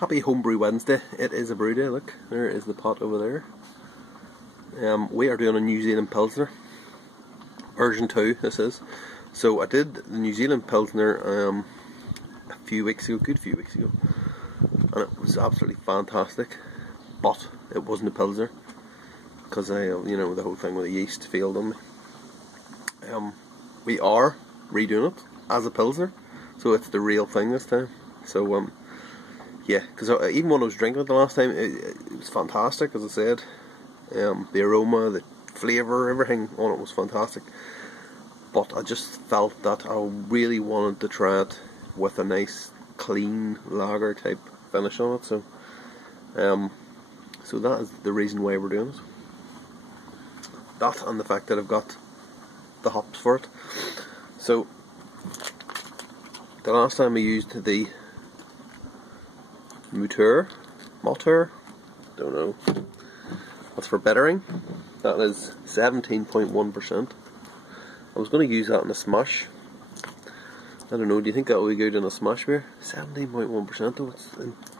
Happy Homebrew Wednesday. It is a brew day. Look, there is the pot over there. We are doing a New Zealand Pilsner. Version 2 this is. So I did the New Zealand Pilsner a few weeks ago, good few weeks ago. And it was absolutely fantastic. But it wasn't a Pilsner. Because you know, the whole thing with the yeast failed on me. We are redoing it as a Pilsner. So it's the real thing this time. So yeah, because even when I was drinking it the last time, it was fantastic, as I said. The aroma, the flavour, everything on it was fantastic. But I just felt that I really wanted to try it with a nice, clean lager type finish on it. So, so that is the reason why we're doing it. That and the fact that I've got the hops for it. So, the last time I used the Malteur, don't know. That's for bittering. That is 17.1%. I was going to use that in a smash. I don't know. Do you think that would be good in a smash beer? 17.1% though.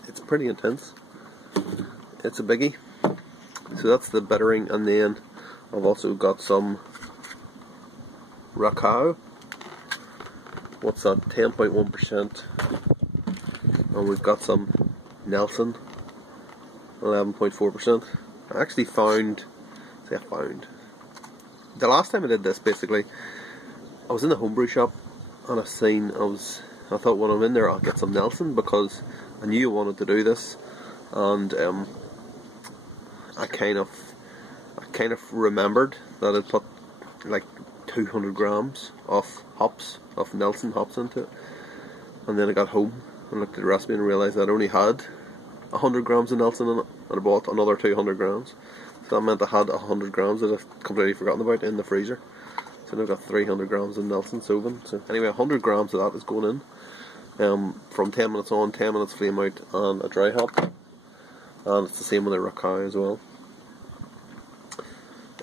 It's pretty intense. It's a biggie. So that's the bittering, and then I've also got some Racao. What's that? 10.1%. And we've got some Nelson, 11.4%. I actually found, the last time I did this, basically, I was in the homebrew shop and I thought when I'm in there I'll get some Nelson, because I knew I wanted to do this, and I kind of remembered that I'd put like 200 grams of Nelson hops into it, and then I got home and looked at the recipe and realised I'd only had 100 grams of Nelson in it, and I bought another 200 grams. So that meant I had 100 grams that I've completely forgotten about in the freezer. So now I've got 300 grams of Nelson Sauvin. So anyway, 100 grams of that is going in. From 10 minutes on, 10 minutes flame out, and a dry hop. And it's the same with the Racao as well.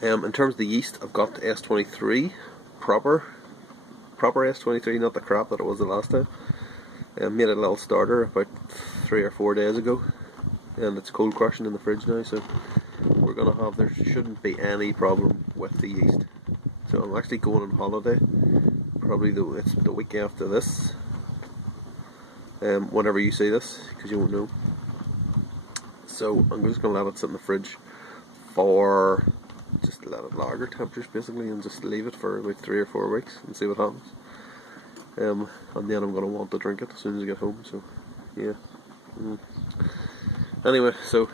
In terms of the yeast, I've got S23, proper S23, not the crap that it was the last time. Made a little starter about 3 or 4 days ago, and it's cold crushing in the fridge now, so we're gonna have, there shouldn't be any problem with the yeast. So I'm actually going on holiday, probably it's the week after this, whenever you see this, because you won't know. So I'm just gonna let it sit in the fridge for, just let it lager temperatures basically, and just leave it for about 3 or 4 weeks and see what happens. And then I'm going to want to drink it as soon as I get home, so yeah. Anyway, so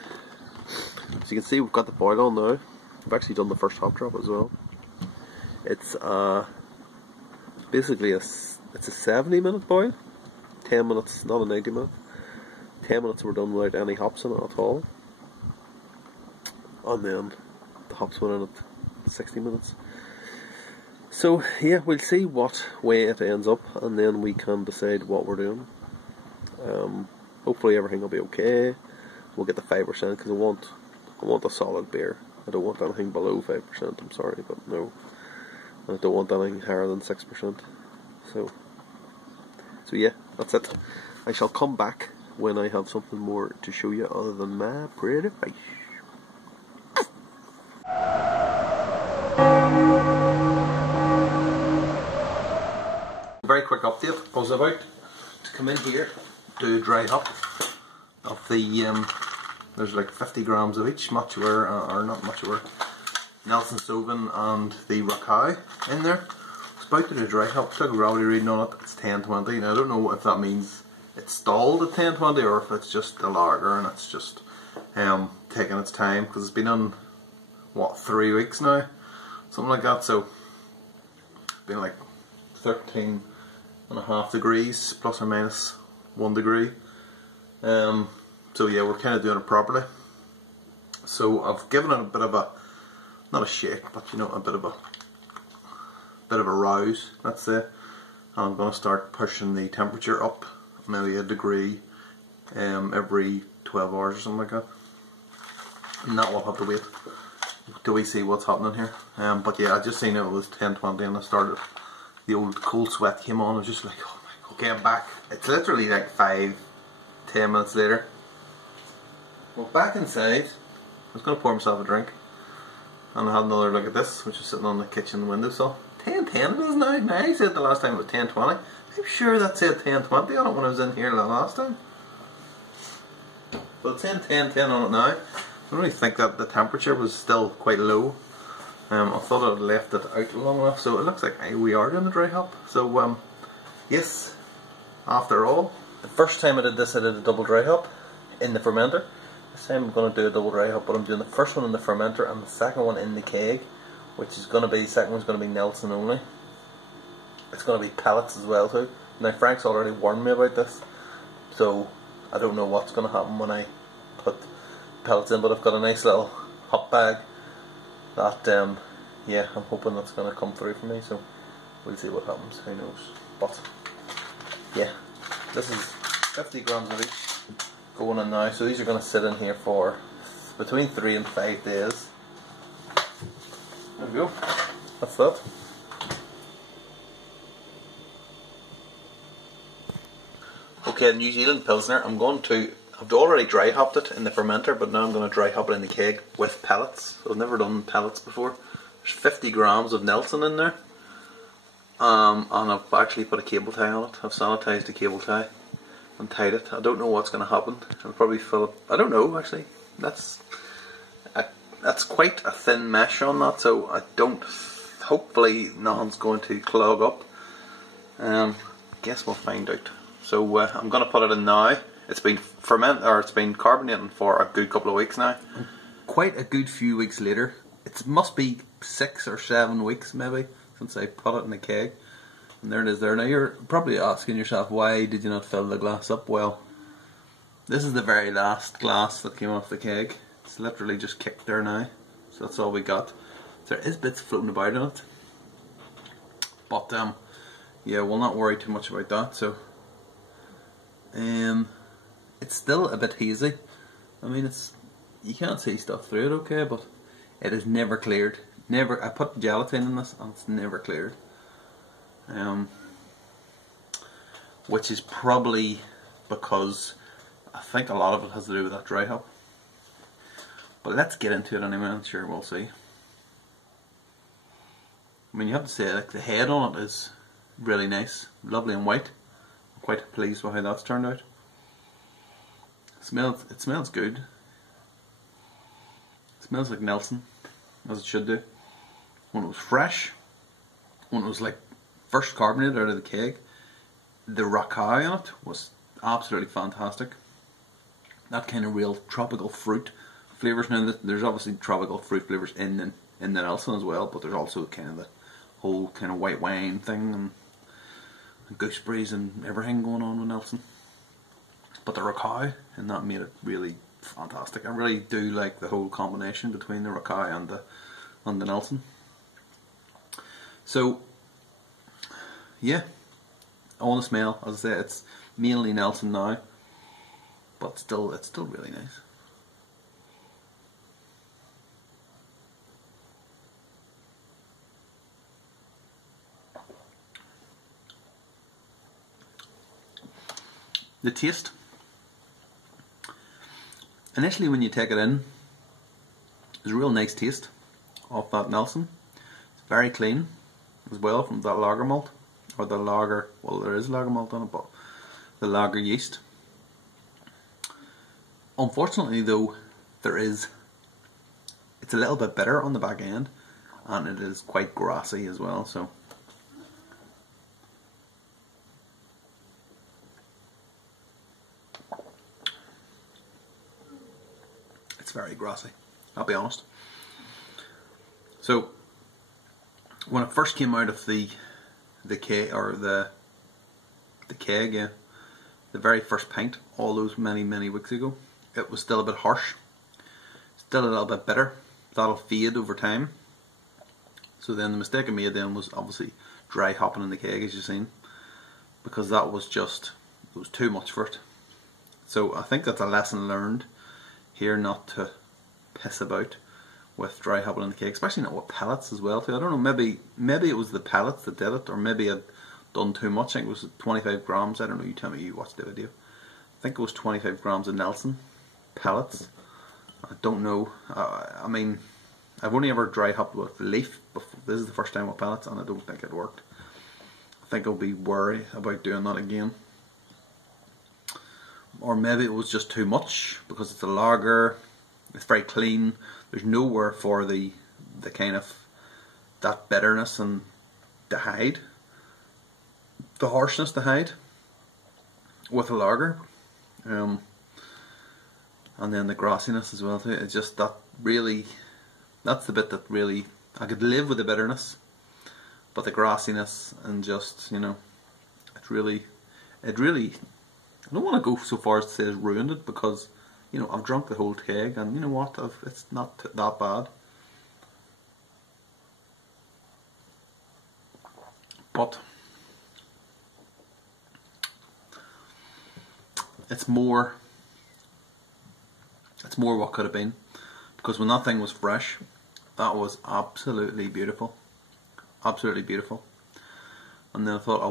as you can see, we've got the boil on now. I've actually done the first hop drop as well. It's basically it's a 70-minute boil. 10 minutes, not a 90-minute. 10 minutes we're done without any hops in it at all. And then the hops went in at 60 minutes. So yeah, we'll see what way it ends up, and then we can decide what we're doing. Hopefully everything will be okay. We'll get the 5% because I want a solid beer. I don't want anything below 5%. I'm sorry, but no. I don't want anything higher than 6%. So yeah, that's it. I shall come back when I have something more to show you other than my pretty face. Very quick update. I was about to come in here, do a dry hop of the, there's like 50 grams of each, Mature, or not Mature, Nelson Sauvin and the Racao in there. I was about to do a dry hop, took a gravity reading on it, it's 1020. Now I don't know if that means it's stalled at 1020 or if it's just a lager and it's just taking its time, because it's been on, what, 3 weeks now? Something like that, so it's been like 13.5 degrees, plus or minus 1 degree. So yeah, we're kind of doing it properly. So I've given it a bit of a, not a shake, but you know, a bit of a rouse, let's say. I'm going to start pushing the temperature up, maybe a degree, every 12 hours or something like that. And that will have to wait till we see what's happening here. But yeah, I just seen it was 10:20 and I started, the old cold sweat came on. I was just like, oh my god. Okay, I'm back. It's literally like 5-10 minutes later. Well, back inside, I was going to pour myself a drink, and I had another look at this, which was sitting on the kitchen windowsill. 10:10 it is now. Now, I said the last time it was 10:20. I'm sure that said 10:20 on it when I was in here the last time. But it's saying 10:10 on it now. I really think that the temperature was still quite low. I thought I had left it out long enough, so it looks like we are doing a dry hop. So, yes, after all, the first time I did this, I did a double dry hop in the fermenter. This time I'm going to do a double dry hop, but I'm doing the first one in the fermenter and the second one in the keg, which is going to be, the second one's going to be Nelson only. It's going to be pellets as well too. Now Frank's already warned me about this, so I don't know what's going to happen when I put pellets in, but I've got a nice little hop bag that, yeah, I'm hoping that's going to come through for me, so we'll see what happens, who knows. But, yeah, this is 50 grams of each going in now, so these are going to sit in here for between 3 and 5 days. There we go, that's that. Okay, New Zealand Pilsner, I've already dry hopped it in the fermenter, but now I'm going to dry hop it in the keg with pellets. So I've never done pellets before. There's 50 grams of Nelson in there, and I've actually put a cable tie on it. I've sanitized the cable tie and tied it. I don't know what's going to happen. I'll probably fill up, I don't know actually, that's quite a thin mesh on that, so I don't, hopefully nothing's going to clog up. Guess we'll find out. So I'm going to put it in now. It's been it's been carbonating for a good couple of weeks now. Quite a good few weeks later. It must be 6 or 7 weeks maybe since I put it in the keg. And there it is there. Now you're probably asking yourself, why did you not fill the glass up? Well, this is the very last glass that came off the keg. It's literally just kicked there now. So that's all we got. There is bits floating about in it. But yeah, we'll not worry too much about that. So it's still a bit hazy. I mean, you can't see stuff through it, okay, but it is never cleared. Never. I put gelatin in this, and it's never cleared. Which is probably because I think a lot of it has to do with that dry hop. But let's get into it anyway. I'm sure we'll see. I mean, you have to say, like, the head on it is really nice, lovely and white. I'm quite pleased with how that's turned out. It smells good. It smells like Nelson, as it should do. When it was fresh, when it was like first carbonated out of the keg, the rakai on it was absolutely fantastic. That kind of real tropical fruit flavours. Now there's obviously tropical fruit flavours in the Nelson as well, but there's also kind of the whole kind of white wine thing and gooseberries and everything going on with Nelson. But the rakai and that made it really fantastic. I really do like the whole combination between the rakai and the Nelson. So yeah, on the smell, as I say, it's mainly Nelson now, but it's still really nice. The taste, initially when you take it in, there's a real nice taste of that Nelson. It's very clean as well from that lager malt, or the lager, well, there is lager malt on it, but the lager yeast. Unfortunately though, it's a little bit bitter on the back end, and it is quite grassy as well, so it's very grassy, I'll be honest. So when it first came out of the keg, yeah, the very first pint, all those many weeks ago, it was still a bit harsh, still a little bit bitter. That'll fade over time. So then the mistake I made then was obviously dry hopping in the keg, as you've seen, because that was just, it was too much for it. So I think that's a lesson learned here, not to piss about with dry hopping in the keg, especially not with pellets as well too. I don't know, maybe it was the pellets that did it, or maybe I'd done too much. I think it was 25 grams, I don't know, you tell me, you watched the video. I think it was 25 grams of Nelson pellets, I don't know. I mean, I've only ever dry hopped with leaf before. This is the first time with pellets, and I don't think it worked. I think I'll be wary about doing that again. Or maybe it was just too much because it's a lager. It's very clean. There's nowhere for the kind of that bitterness and the hide, the harshness to hide with a lager, and then the grassiness as well too. It's just that really, that's the bit that really I could live with the bitterness, but the grassiness and just, you know, it really. I don't want to go so far as to say it's ruined it, because, you know, I've drunk the whole keg, and you know what, it's not that bad. But it's more what could have been, because when that thing was fresh, that was absolutely beautiful, absolutely beautiful. And then I thought,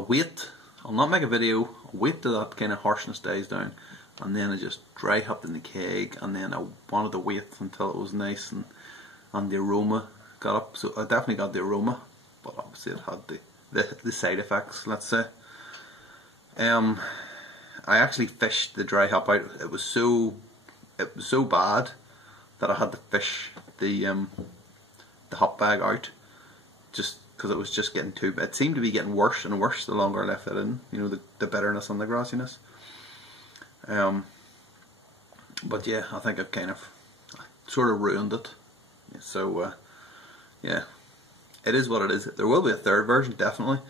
I'll not make a video, I'll wait till that kind of harshness dies down, and then I just dry hopped in the keg, and then I wanted to wait until it was nice and the aroma got up. So I definitely got the aroma, but obviously it had the side effects, let's say. I actually fished the dry hop out. It was so bad that I had to fish the hop bag out, just because it was just getting too bad. It seemed to be getting worse and worse the longer I left it in, you know, the bitterness and the grassiness. But yeah, I think I've kind of sort of ruined it. So yeah, it is what it is. There will be a third version, definitely.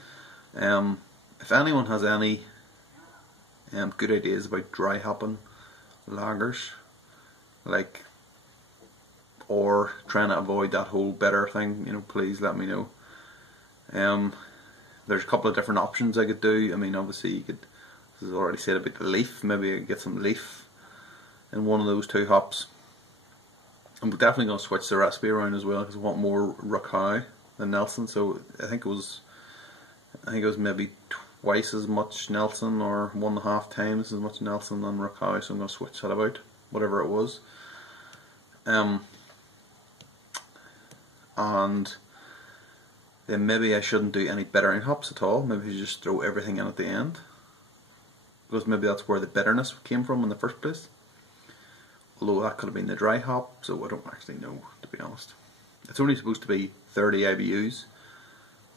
If anyone has any good ideas about dry hopping lagers, like, or trying to avoid that whole bitter thing, you know, please let me know. There's a couple of different options I could do. I mean, obviously you could, as I already said about the leaf, maybe I could get some leaf in one of those two hops. I'm definitely going to switch the recipe around as well, because I want more Rakai than Nelson. So I think it was maybe twice as much Nelson, or 1.5 times as much Nelson than Rakai. So I'm going to switch that about, whatever it was. And then maybe I shouldn't do any bittering hops at all. Maybe you just throw everything in at the end, because maybe that's where the bitterness came from in the first place. Although that could have been the dry hop, so I don't actually know, to be honest. It's only supposed to be 30 IBUs,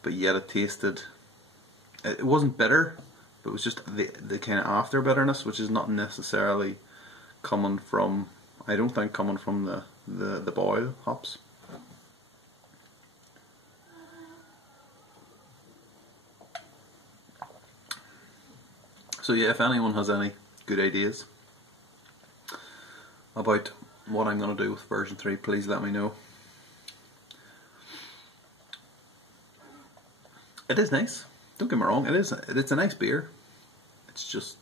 but yet it tasted, it wasn't bitter, but it was just the kind of after bitterness, which is not necessarily coming from, I don't think, coming from the boil hops. So yeah, if anyone has any good ideas about what I'm going to do with version 3, please let me know. It is nice, don't get me wrong, it's a nice beer. It's just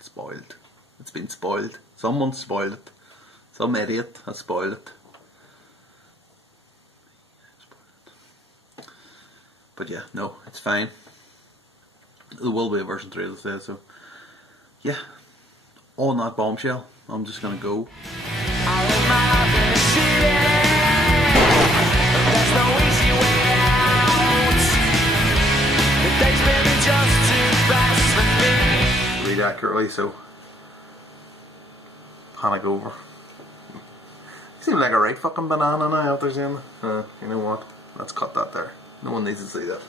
spoiled. It's been spoiled. Someone spoiled it. Some idiot has spoiled it. But yeah, no, it's fine. There will be a version 3, as I said, so yeah. On that bombshell, I'm just gonna go. I live my life in the city. There's no easy way out. The days may be just too fast for me. Read accurately, so panic over. You seem like a right fucking banana now out there, Jim. You know what? Let's cut that there. No one needs to see that.